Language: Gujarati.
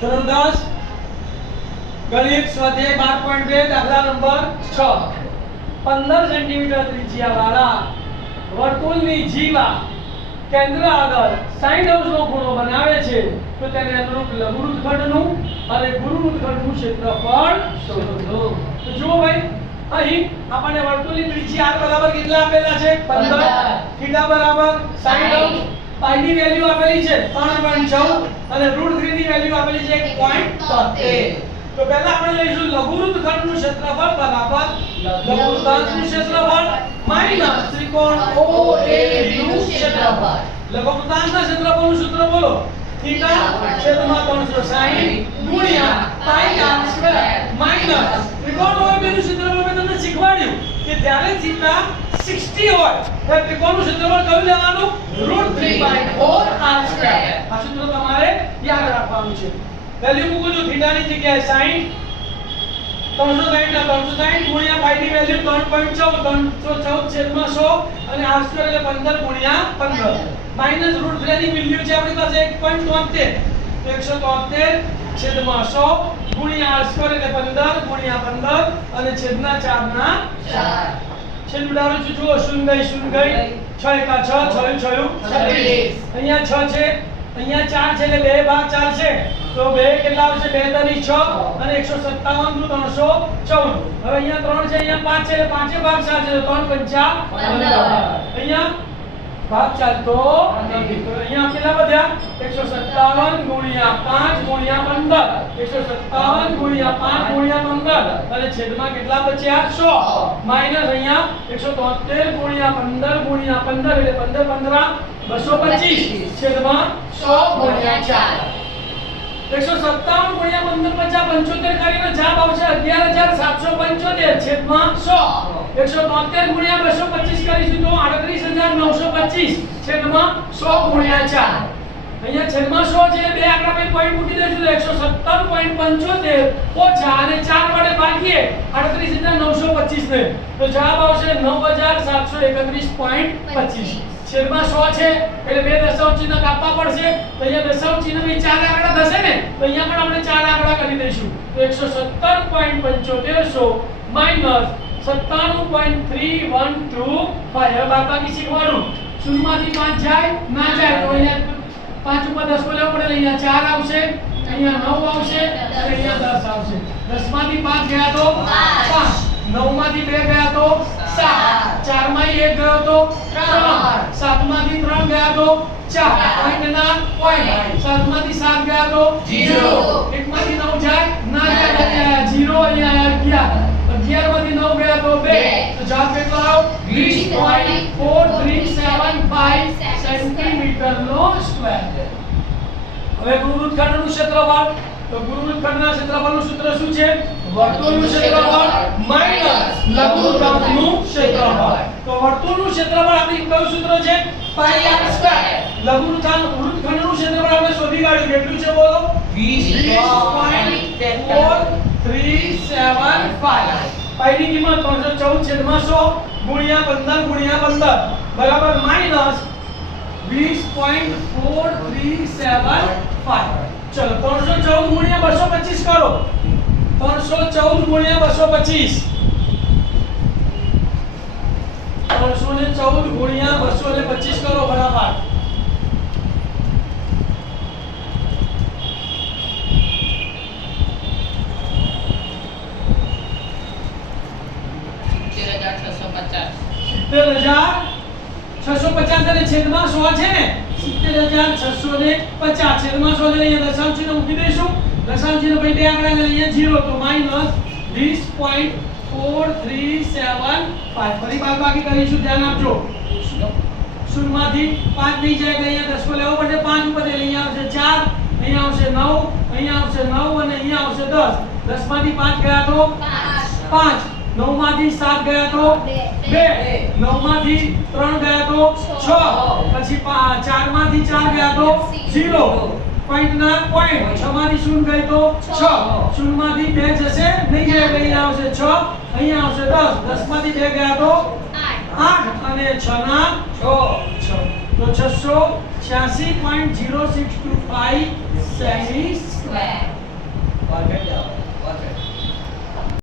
ધોરણ 10 ગણિત સ્વાધ્યાય 12.2 દાખલા નંબર 6 15 સેન્ટીમીટર ત્રિજ્યાવાળા વર્તુળની જીવા કેન્દ્ર આગળ 60 અંશનો ખૂણો બનાવે છે તો તેને અનુરૂપ લઘુવૃત્તખંડનું અને ગુરુવૃત્તખંડનું ક્ષેત્રફળ શોધો। તો જુઓ ભાઈ, અહીં આપણને વર્તુળની ત્રિજ્યા r બરાબર કેટલા આપેલા છે 15, થીટા બરાબર 60 અંશ, પાઈ ની વેલ્યુ આપેલી છે 3.14 અને √3 ની વેલ્યુ આપેલી છે 1.73। તો પહેલા આપણે લઈશું લઘુવૃત્તખંડનું ક્ષેત્રફળ બરાબર લઘુવૃત્તાંશનું ક્ષેત્રફળ માઈનસ ત્રિકોણ OAB નું ક્ષેત્રફળ। લઘુવૃત્તાંશના ક્ષેત્રફળનું સૂત્ર બોલો, થીટા છેદમાં 360 ગુણ્યા પાઈ r સ્ક્વેર માઈનસ ત્રિકોણ OAB નું ક્ષેત્રફળ મેં તમને શીખવાડ્યું કે જ્યારે થીટા 60 હોય ત્યારે ત્રિકોણનું ક્ષેત્રફળ કયું લેવાનું √3/4 r સ્ક્વેર। આ સૂત્ર તમારે યાદ રાખવાનું છે। વેલ્યુ મૂકો છો, થીટાની જગ્યાએ 60 360 ગુણ્યા પાઈ ની વેલ્યુ 3.14 છેદમાં 100 અને r સ્ક્વેર એટલે 15 ગુણ્યા 15 માઈનસ √3 ની વેલ્યુ છે આપણી પાસે 1.73 તો 173 છેદમાં 100 ગુણ્યા r સ્ક્વેર એટલે 15 ગુણ્યા 15 અને છેદના 4 ના 4 છેદ ઉડાડું છું, જુઓ 0 ગઈ 6 એકા 6 6 6 36 અહીંયા 6 છે, અહીંયા 4 છે એટલે 2 ભાગ 4 છે તો 2 કેટલા આવશે 2 તરી 6 અને 157 નું 314। હવે અહીંયા 3 છે, અહીંયા 5 છે એટલે 5 ભાગ 4 છે તો 3 પંચા 15। અહીંયા ભાગ ચાલતો નથી તો અહીંયા કેટલા વધ્યા 157 ગુણ્યા 5 ગુણ્યા 15 157 ગુણ્યા 5 ગુણ્યા 15 અને છેદમાં કેટલા બચ્યા 100 માઈનસ અહીંયા 173 ગુણ્યા 15 ગુણ્યા 15 એટલે 15 15 225 છેદમાં 100 ગુણ્યા 4 157 ગુણ્યા 15 50 75 કરીને જવાબ આવશે 11775 છેદમાં 100 173 ગુણ્યા 225 કરીશું તો 38925 છેદમાં 100 ગુણ્યા 4 અહીંયા છેદમાં 100 છે બે આંકડા પર પોઈન્ટ મૂકી દઈશું તો 117.75 ઓછા અને 4 વડે ભાગીએ 38925 ને તો જવાબ આવશે 9731.25 છેદમાં 100 છે એટલે બે દશાંશ ચિહ્ન કાપવા પડશે તો અહીંયા દશાંશ ચિહ્ન માં 4 આંકડા થશે ને તો અહીંયા પણ આપણે 4 આંકડા કરી દઈશું તો 117.75 માઈનસ 97.3125 હવે બાદબાકી શીખવાનું શૂન્યમાંથી 5 જાય ના જાય તો અહીંયા 5 ઉપર 10 લેવો પડે અહીંયા 4 આવશે, અહીંયા 9 આવશે અને અહીંયા 10 આવશે। 10 માંથી 5 ગયા તો 5, 9 માંથી 2 ગયા તો 7, 4 માંથી 1 ગયો તો 3, 7 માંથી 3 ગયા તો 4 પોઈન્ટ ના પોઈન્ટ, 7 માંથી 7 ગયા તો 0, 1 માંથી 9 જાય ના જાય 0 અહીંયા 11 માંથી 9 ગયા તો 2 તો જવાબ કેટલો આવ્યો 20.4375 સેન્ટીમીટર નો સ્ક્વેર। હવે ગુરુવૃત્તખંડનું ક્ષેત્રફળ તો ગુરુવૃત્તખંડના ક્ષેત્રફળનું સૂત્ર શું છે વર્તુળનું ક્ષેત્રફળ માઈનસ લઘુવૃત્તાંશનું ક્ષેત્રફળ। તો વર્તુળનું ક્ષેત્રફળ આપણી કયું સૂત્ર છે પાઈ r સ્ક્વેર। લઘુવૃત્તખંડનું ક્ષેત્રફળ આપણે શોધી કાઢ્યું કેટલું છે બોલો 20.4375 પાઈ ની કિંમત 314 છેદમાં 100 ગુણ્યા 15 ગુણ્યા 15 બરાબર માઈનસ 20.4375 ચલો 314 ગુણ્યા 225 કરો 314 ગુણ્યા 225 314 ગુણ્યા 225 કરો બરાબર 70650 અને છેદમાં 100 છે ને 70650 છેદમાં 100 ને અહીંયા દશાંશ ચિહ્ન મૂકી દઈશું દશાંશ ચિહ્ન પછી બે આંકડા ને અહીંયા 0 તો માઈનસ 20.4375 ફરી બાદબાકી કરીશું ધ્યાન આપજો શૂન્યમાંથી 5 નહીં જાય એટલે અહીંયા 10 લેવો પડશે 5 ઉપર એટલે અહીંયા આવશે 4 અહીંયા આવશે 9 અહીંયા આવશે 9 અને અહીંયા આવશે 10 10 માંથી 5 ગયા તો 5 9 માંથી 7 ગયા તો 2 9 માંથી 3 ગયા તો 6 પછી 4 માંથી 4 ગયા તો 0 પોઈન્ટ ના પોઈન્ટ 6 માંથી 0 ગઈ તો 6 0 માંથી 2 જશે નહીં જાય એટલે અહીંયા આવશે 6 અહીંયા આવશે 10 10 માંથી 2 ગયા તો 8 અને 6 ના 6 તો 686.0625 સેમી સ્ક્વેર। બહાર કાઢી જાઓ